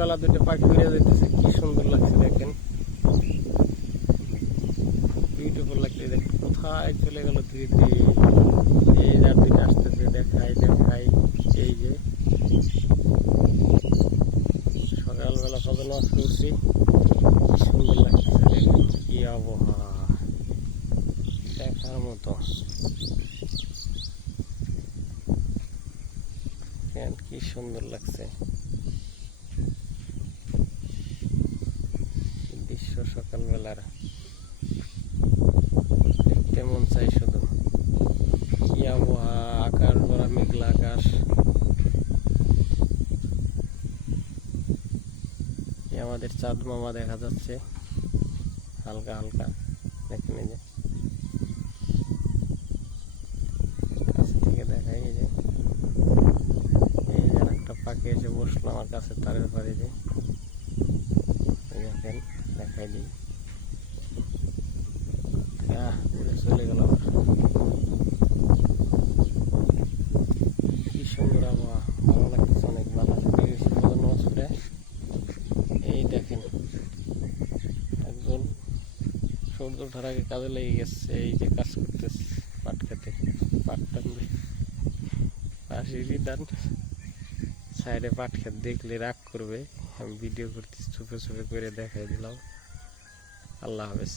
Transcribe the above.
সকালবেলা দুটো পাখি উড়ে যেতেছে, কি সুন্দর লাগছে দেখেন, বিউটিফুল লাগছে। দেখেন কোথায় চলে গেল ধীরে ধীরে, এই যার দিকে আসতেছে, দেখাই দেখাই। এই যে সকালবেলা কবে নষ্ট করছি, কি সুন্দর লাগতেছে দেখেন, কি আবহাওয়া দেখার মতো। কি সুন্দর লাগছে দৃশ্য সকালবেলার, দেখতে মন চাই শুধু। কি আবহাওয়া, আকাশ ভরা মেঘলা আকাশ। আমাদের চাঁদ মামা দেখা যাচ্ছে হালকা হালকা, দেখেন এই যে কাছ থেকে দেখাই। এই যে একটা পাখি এসে বসলো আমার কাছে তারের পাড়ে, যে দেখেন দেখাই দিই। উড়ে চলে গেল আবার। কি সুন্দর আবহাওয়া, ভালো লাগতেছে, অনেক ভালো লাগছে। এই দেখেন একজন সূর্য ওঠার আগে কাজে লেগে গেছে, এই যে কাজ করতেছে পাট খেতে, পাট টানবে, পাশে দান সাইডে পাট খেত দেখলে রাগ করবে। আমি ভিডিও করতেছি, চুপে চুপে করে দেখাই দিলাম। আল্লাহ হাফেজ।